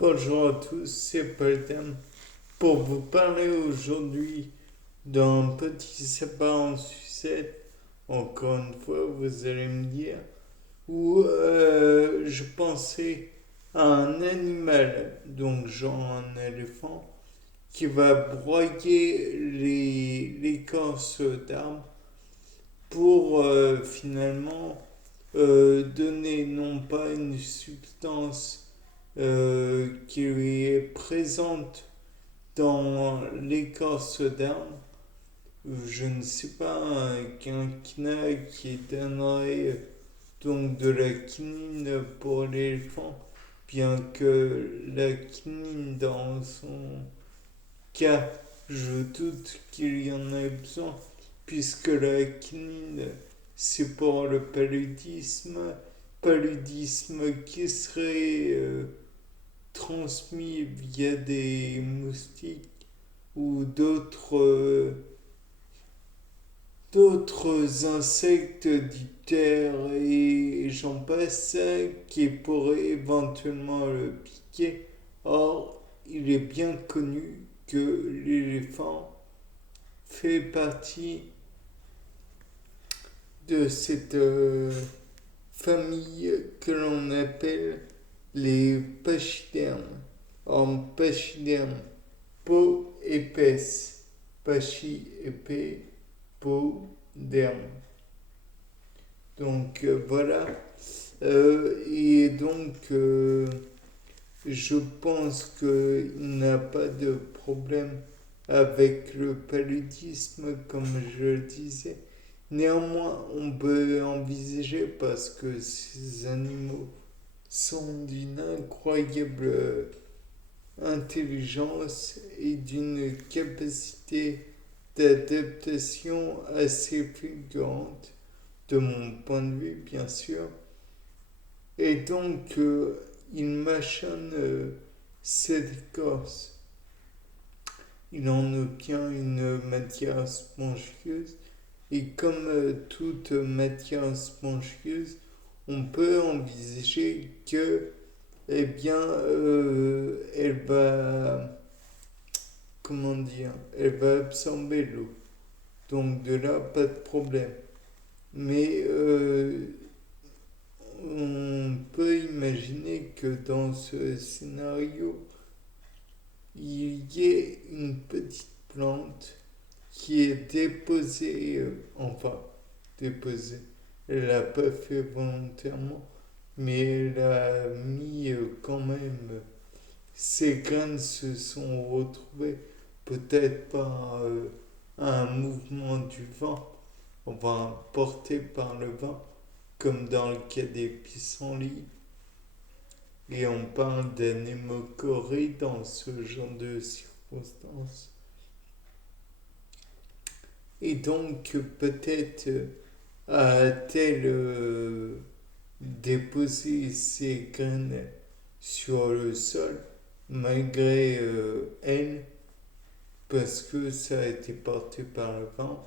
Bonjour à tous, c'est Paul pour vous parler aujourd'hui d'un petit sapin en sucette. Encore une fois, vous allez me dire, où je pensais à un animal, donc genre un éléphant, qui va broyer l'écorce d'arbre pour finalement donner non pas une substance qui lui est présente dans l'écorce d'arbre, je ne sais pas, un quinquina qui donnerait donc de la quinine pour l'éléphant, bien que la quinine dans son cas, je doute qu'il y en ait besoin, puisque la quinine c'est pour le paludisme qui serait transmis via des moustiques ou d'autres insectes, diptères et j'en passe, qui pourraient éventuellement le piquer. Or, il est bien connu que l'éléphant fait partie de cette famille que l'on appelle les pachydermes. En pachyderme, peau épaisse, pachy épais, peau derme. Donc voilà. Et donc je pense qu'il n'a pas de problème avec le paludisme, comme je le disais. Néanmoins, on peut envisager, parce que ces animaux sont d'une incroyable intelligence et d'une capacité d'adaptation assez fulgurante, de mon point de vue, bien sûr. Et donc, il mâchonne cette écorce. Il en obtient une matière spongieuse. Et comme toute matière spongieuse, on peut envisager que, eh bien, elle va, comment dire, elle va absorber l'eau. Donc de là, pas de problème. Mais on peut imaginer que dans ce scénario, il y ait une petite plante qui est déposée, enfin, déposée, elle l'a pas fait volontairement, mais elle a mis quand même, ses graines se sont retrouvées peut-être par un mouvement du vent, enfin porté par le vent, comme dans le cas des pissenlits. Et on parle d'un hémocorée dans ce genre de circonstances. Et donc peut-être a-t-elle déposé ses graines sur le sol malgré elle, parce que ça a été porté par le vent.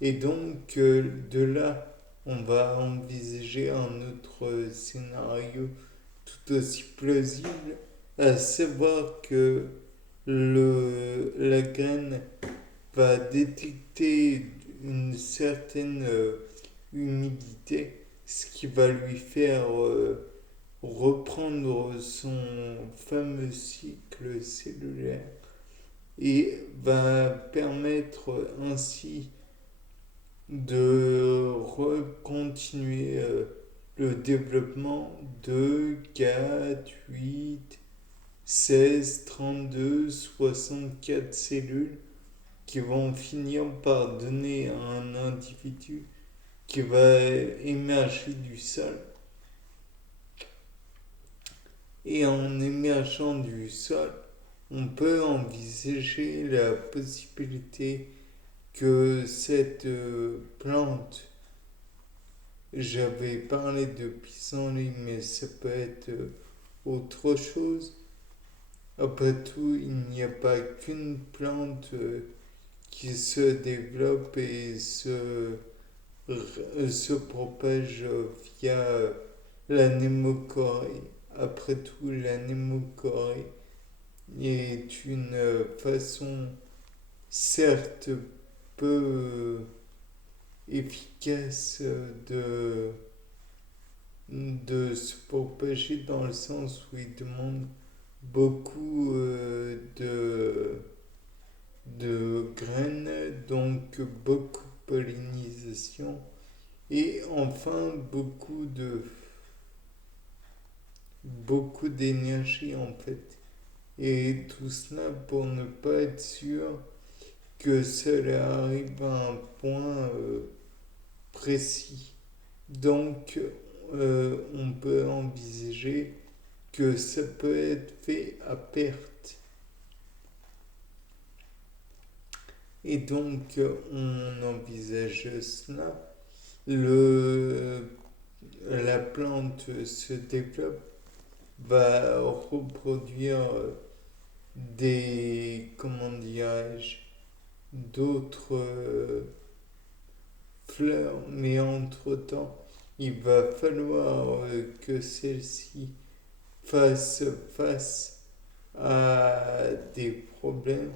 Et donc de là, on va envisager un autre scénario tout aussi plausible, à savoir que la graine va détecter une certaine humidité, ce qui va lui faire reprendre son fameux cycle cellulaire et va permettre ainsi de recontinuer le développement de 4, 8, 16, 32, 64 cellules qui vont finir par donner à un individu qui va émerger du sol. Et en émergeant du sol, on peut envisager la possibilité que cette plante, j'avais parlé de pissenlit, mais ça peut être autre chose. Après tout, il n'y a pas qu'une plante qui se développe et se propage via la némocorée. après tout, l'anémocorée est une façon, certes peu efficace de se propager dans le sens où il demande beaucoup de graines, donc beaucoup de pollinisation et enfin beaucoup d'énergie en fait. Et tout cela pour ne pas être sûr que cela arrive à un point précis. Donc, on peut envisager que ça peut être fait à perte. Et donc, on envisage cela. La plante se développe, va reproduire comment dirais-je, d'autres fleurs, mais entre-temps, il va falloir que celle-ci fasse face à des problèmes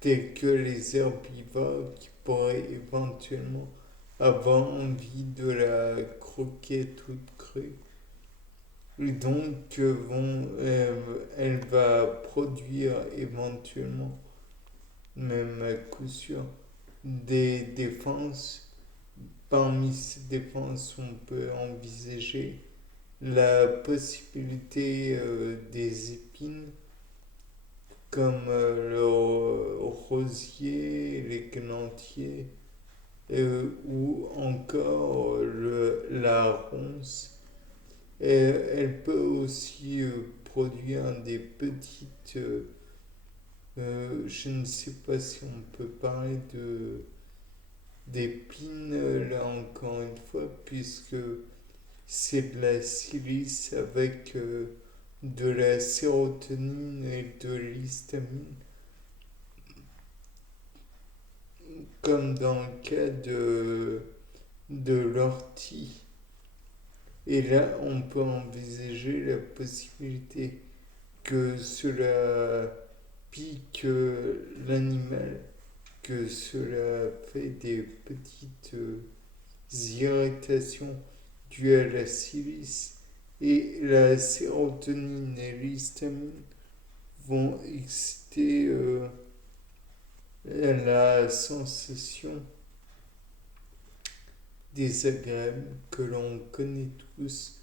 tels que les herbivores qui pourraient éventuellement avoir envie de la croquer toute crue. Et donc, elle va produire éventuellement, même à coup sûr, des défenses. Parmi ces défenses, on peut envisager la possibilité des épines comme le rosier, les glantiers ou encore la ronce. Elle peut aussi produire des petites, je ne sais pas si on peut parler d'épines là encore une fois, puisque c'est de la silice avec de la sérotonine et de l'histamine, comme dans le cas de l'ortie. Et là, on peut envisager la possibilité que cela pique l'animal, que cela fait des petites irritations dues à la silice, et la sérotonine et l'histamine vont exciter la sensation désagréable que l'on connaît tous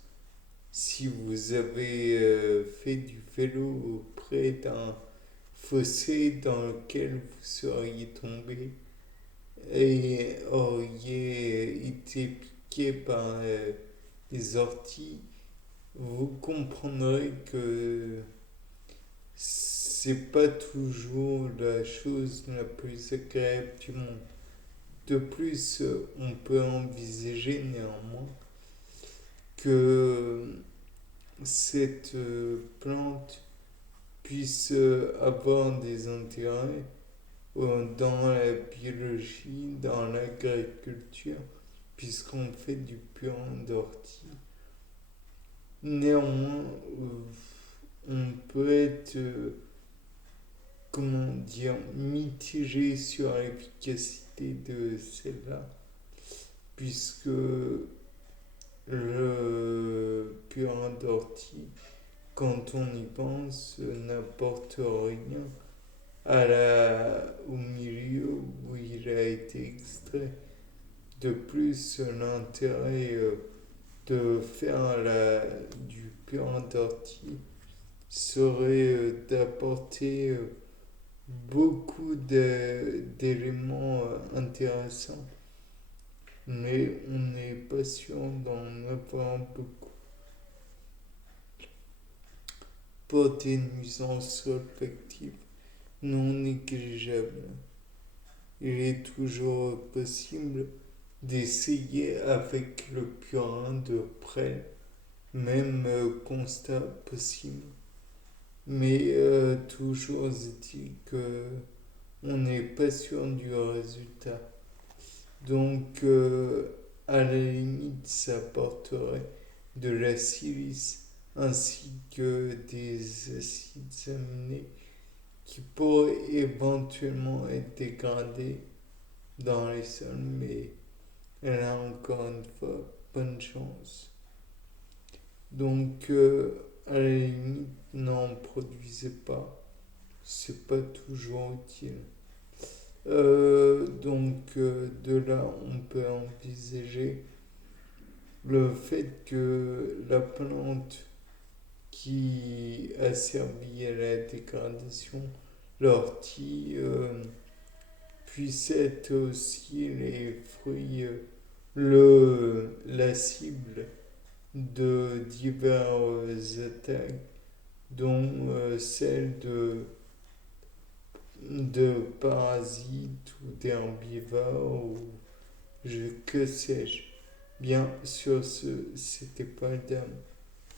si vous avez fait du vélo près d'un fossé dans lequel vous seriez tombé et auriez été piqué par les orties. Vous comprendrez que c'est pas toujours la chose la plus agréable du monde. De plus, on peut envisager néanmoins que cette plante puisse avoir des intérêts dans la biologie, dans l'agriculture, puisqu'on fait du purin d'ortie. Néanmoins, on peut être, comment dire, mitigé sur l'efficacité de celle-là, puisque le purin d'ortie, quand on y pense, n'apporte rien au milieu où il a été extrait. De plus, l'intérêt de faire du purin d'ortie serait d'apporter beaucoup d'éléments intéressants, mais on n'est pas sûr d'en avoir beaucoup. Pour des nuisances olfactives non négligeables, il est toujours possible d'essayer avec le purin de près, même constat possible. Mais toujours est-il que on n'est pas sûr du résultat. Donc, à la limite, ça apporterait de la silice ainsi que des acides aminés qui pourraient éventuellement être dégradés dans les sols, mais là encore une fois, bonne chance. Donc, à la limite, n'en produisez pas, c'est pas toujours utile. De là, on peut envisager le fait que la plante qui a servi à la dégradation, l'ortie, puisse être aussi les fruits, la cible de diverses attaques, dont celle de parasites ou d'herbivores ou que sais-je. Bien, sur ce, c'était pas le terme.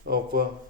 Au revoir.